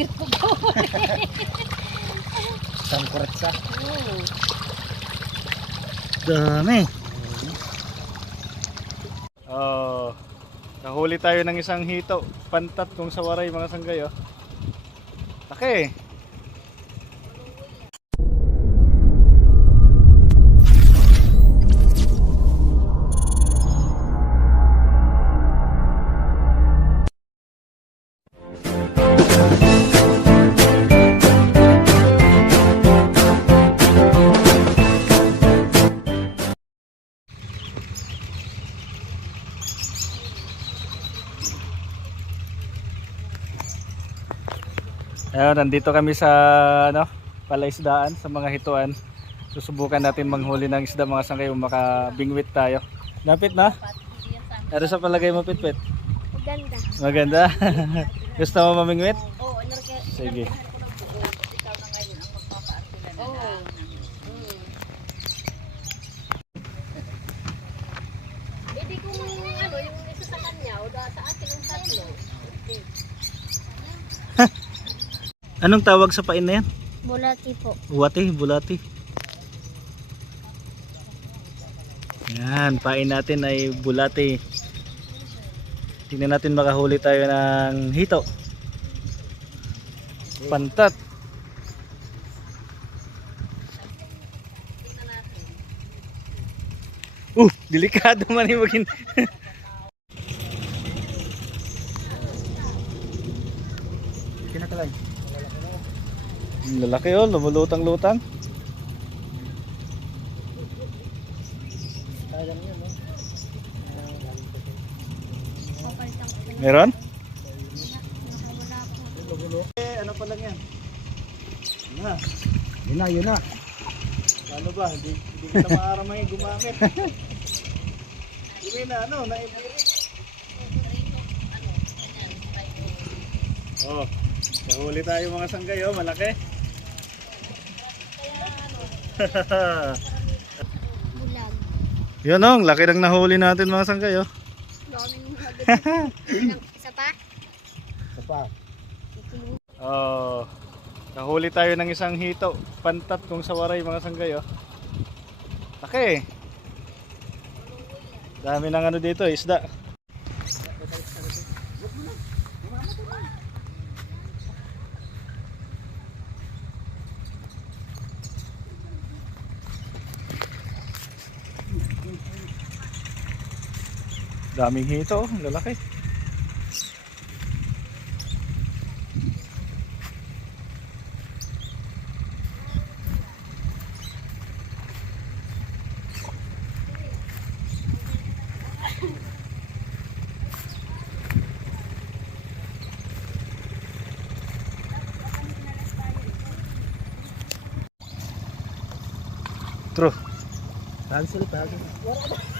lagi po ko. Sangkurat sa. Oo. Dami. Oh, nahuli tayo ng isang hito. Pantat kung sa waray mga sanggay oh. Laki. Ayun, nandito kami sa ano, palaisdaan sa mga hituan. Susubukan natin manghuli ng isda mga sanggay kung makabingwit tayo. Lapit na? Ano sa palagay mo, Pitpit? Maganda. Maganda. Gusto mo mamingwit? Oo, Sige. Ikaw na ngayon ang magpapaartila na Oo. Eh di kung ano, yung isa sa kanya, o da, sa akin ang tatlo. Okay. Anong tawag sa pain na yan? Bulati po. Buwati, bulati. Yan, pain natin ay bulati. Tingnan natin makahuli tayo ng hito. Pantat. Uh, delikado man yung maging... Kinakalay. Ang lalaki oh, lumulutang-lutang. Meron? Eh, ano pa lang yan? Yun na. Yun na, yun na. Ano ba? Hindi, hindi kita maaramay gumamit. Hindi na ano, naibiri. Oh, nahuli tayo mga sanggay oh, malaki. Bulag. Yun oh, ang laki ng nahuli natin mga sanggay oh. Isa pa? Ito pa. Oh, nahuli tayo ng isang hito. Pantat kung sa waray mga sanggay oh. Laki. Dami ng ano dito, isda. Daming hito, oh, ang lalaki. True. Cancel, cancel.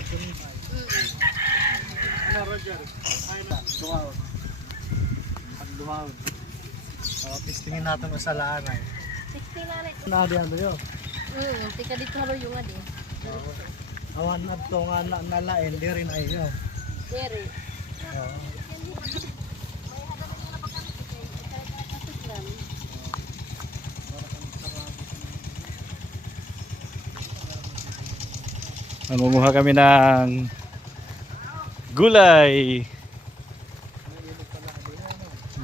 Matag, tumibay. Ano, Roger? Duhaw. Pag duhaw. Oh, pistingin natin sa laan ay. 60 na rin. Nadi ano yun? Hmm, tika dito halo yung adi. Awan na ito nga na, nalain, di rin ay yun. Dere. Oo. Mangunguha kami ng gulay.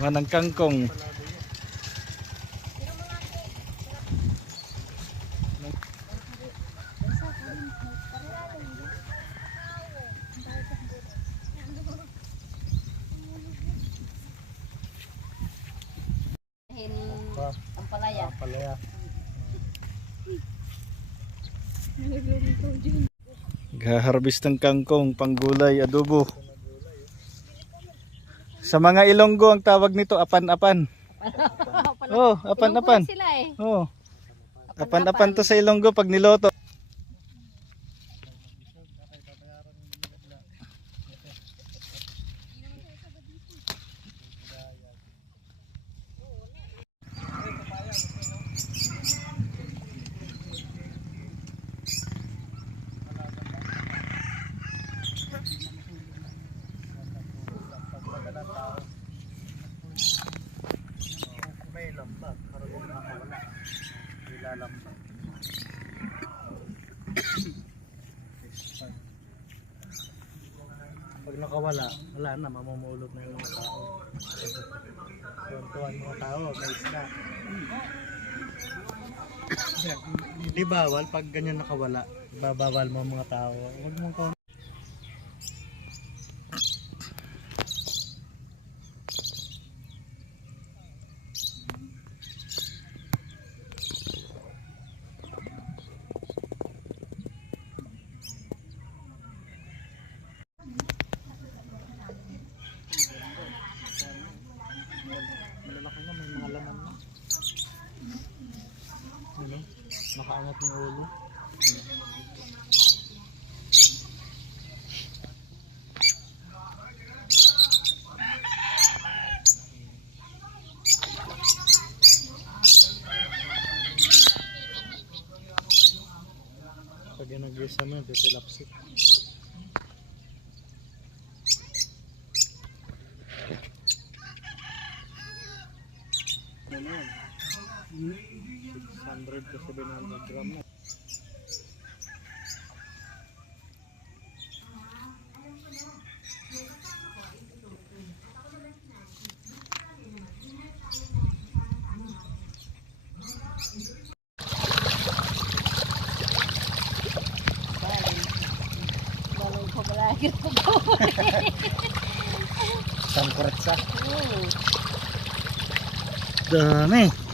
Mga ng kangkong. Ang palaya. Palaya. Gaharbis ng kangkong, panggulay, adobo. Sa mga Ilonggo ang tawag nito apan-apan. Oh, apan-apan. Sila eh. Oh. Apan-apan to sa Ilonggo pag niloto. Pag nakawala, wala na, mamumulot na yung mga tao. Tuwan-tuwan mga tao, may. Yan, Hindi bawal pag ganyan nakawala. Babawal mo mga tao. Huwag mong Malalaki na, may mga laman na. Ano? Nakaangat ng ulo. Pag yung nag-isa mo, titilapsik. Ano yun? 600 to 700 gram ko. Sangkurat sa. Hmm. Dami.